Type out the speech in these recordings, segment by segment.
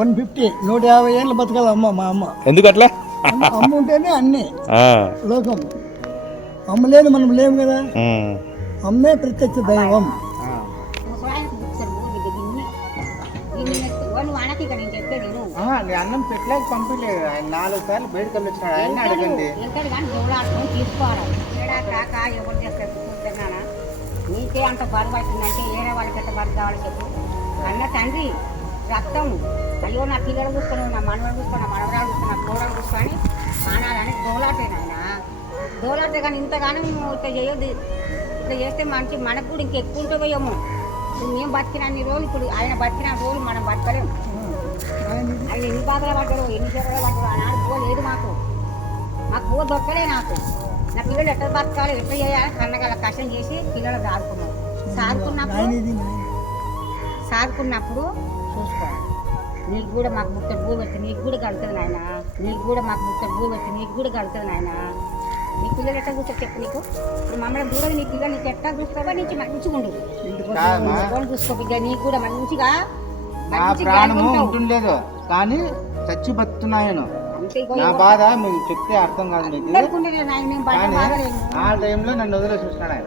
one fifty நூட யாபை ஏழு பத்துக்கால அம்மா அம்மா அம்மா எந்த கட்டல அம்மன்ட்டேனே அண்ணே லோகம் அம்மலேனு மனம் இல்லையம் கதா அம்மே பிரத்யட்ச தெய்வம் நீ அந்த பருவாய்க்கு ஏற வாழ்க்கை பருத்தாவளி அண்ணா தண்ணி రక్తం అయ్యో నా పిల్లలు చూస్తున్నావు నా మనవలు చూస్తున్నా మనవరాలు చూస్తున్నా కోడలు చూస్తాను మానాలని దోలాటే ఆయన దోలాటే కానీ ఇంతగానం మేము ఇట్లా చేయొద్దు ఇట్లా చేస్తే మంచి మనకు కూడా ఇంకెక్కువ ఉంటుందేమో మేము బతికిన అన్ని రోజులు ఇప్పుడు ఆయన బతికిన రోజులు మనం బతకలేము ఆయన ఎన్ని బాధలు పడ్డరు ఎన్ని చేపలు పడ్డరు ఆనాడు పో లేదు మాకు మాకు పో దొరకలే నాకు నా పిల్లలు ఎట్లా బతకాలి ఎట్లా చేయాలి కన్నగల కష్టం చేసి పిల్లలు సాగుకున్నాం సాగుకున్నప్పుడు సాగుకున్నప్పుడు చూసుకోవాలి నీకు కూడా మాకు ముక్కడు భూమి వచ్చి నీకు కూడా కడుతుంది నాయన నీకు కూడా మాకు ముక్కడు భూమి వచ్చి నీకు కూడా కడుతుంది నాయన నీ పిల్లలు ఎట్టా చూస్తే చెప్పు నీకు ఇప్పుడు మమ్మల్ని చూడదు నీ పిల్లలు నీకు ఎట్టా చూస్తావా నీకు మంచిగా ఉండు చూసుకో బిడ్డ నీకు కూడా మంచిగా నా ఉంటుండేది కానీ చచ్చి బతున్నాయను నా బాధ మీరు చెప్తే అర్థం కాదు ఆ టైంలో నన్ను వదిలే చూస్తున్నాడు ఆయన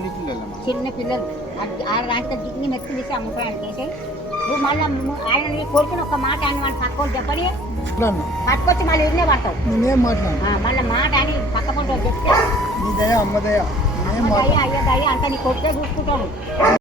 చిన్న పిల్లలు చిన్న పిల్లలు ఆ రాష్ట్రం దిగ్గి మెత్తులు తీసి అమ్ముతాయని చేసి నువ్వు మళ్ళీ ఆయన కోరుకున్న ఒక మాట అని వాళ్ళు పక్క చెప్పడి పట్టుకొచ్చి మళ్ళీ ఇన్నే పడతావు నేనేం మాట్లాడు మళ్ళీ మాట అని పక్క పంట చెప్తే అమ్మదయ అయ్యదయ అంత నీ కొట్టే చూసుకుంటాను